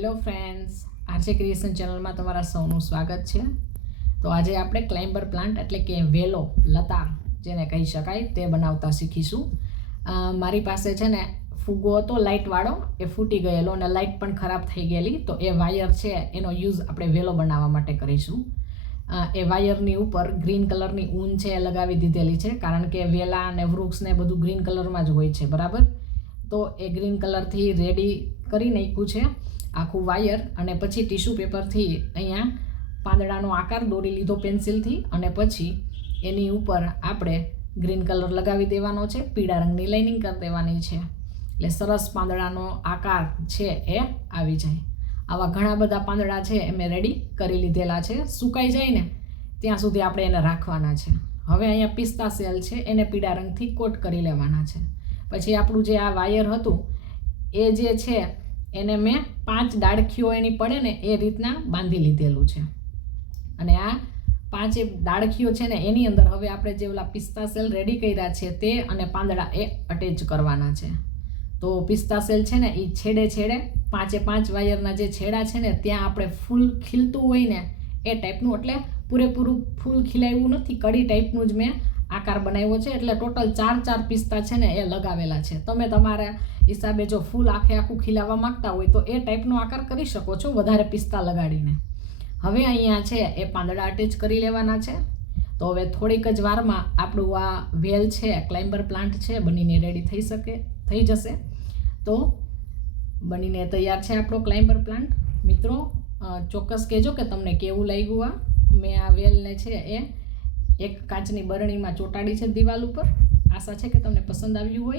Hello friends, RJ creation ચેનલમાં તમારા સૌનું સ્વાગત છે. તો આજે આપણે ક્લાઇમ્બર પ્લાન્ટ એટલે કે વેલો લતા જેને કહી શકાય તે બનાવતા શીખીશું. મારી પાસે છે ને ફૂગો હતો લાઇટવાળો, એ ફૂટી ગયેલો અને લાઇટ પણ ખરાબ થઈ ગયેલી. તો એ વાયર છે એનો યુઝ આપણે વેલો બનાવવા માટે કરીશું. એ વાયરની ઉપર ગ્રીન કલરની ઊન છે એ લગાવી દીધેલી છે, કારણ કે વેલા અને વૃક્ષને બધું ગ્રીન કલરમાં જ હોય છે, બરાબર. તો એ ગ્રીન કલરથી રેડી કરી નાખ્યું છે આખું વાયર, અને પછી ટીશ્યુ પેપરથી અહીંયા પાંદડાનો આકાર દોરી લીધો પેન્સિલથી, અને પછી એની ઉપર આપણે ગ્રીન કલર લગાવી દેવાનો છે, પીળા રંગની લાઇનિંગ કરી દેવાની છે, એટલે સરસ પાંદડાનો આકાર છે એ આવી જાય. આવા ઘણા બધા પાંદડા છે એ મેં રેડી કરી લીધેલા છે. સુકાઈ જાય ને ત્યાં સુધી આપણે એને રાખવાના છે. હવે અહીંયા પિસ્તા સેલ છે એને પીળા રંગથી કોટ કરી લેવાના છે. પછી આપણું જે આ વાયર હતું એ જે છે એને મેં 5 ડાળખીઓ એની પડે ને એ રીતના બાંધી લીધેલું છે. અને આ 5 ડાળખીઓ છે ને એની અંદર હવે આપણે જે ઓલા પિસ્તા સેલ રેડી કર્યા છે તે અને પાંદડા એ અટેચ કરવાના છે. તો પિસ્તા સેલ છે ને એ છેડે 5 વાયરના જે છેડા છે ને ત્યાં આપણે ફૂલ ખીલતું હોય ને એ ટાઈપનું, એટલે પૂરેપૂરું ફૂલ ખીલાવ્યું નથી, કડી ટાઈપનું જ મેં આકાર બનાવ્યો છે. એટલે ટોટલ 4 પિસ્તા છે ને એ લગાવેલા છે. તમે તમારા હિસાબે જો ફૂલ આખું ખીલાવવા માંગતા હોય તો એ ટાઈપનો આકાર કરી શકો છો વધારે પિસ્તા લગાડીને. હવે અહીંયા છે એ પાંદડા અટેચ કરી લેવાના છે. તો હવે થોડીક જ વારમાં આપણું આ વેલ છે, ક્લાઇમ્બર પ્લાન્ટ છે, બનીને રેડી થઈ જશે. તો બનીને તૈયાર છે આપણો ક્લાઇમ્બર પ્લાન્ટ. મિત્રો ચોક્કસ કહેજો કે તમને કેવું લાગ્યું. મેં આ વેલને છે એ એક કાચની બરણીમાં ચોંટાડી છે દિવાલ ઉપર. આશા છે કે તમને પસંદ આવ્યું હોય.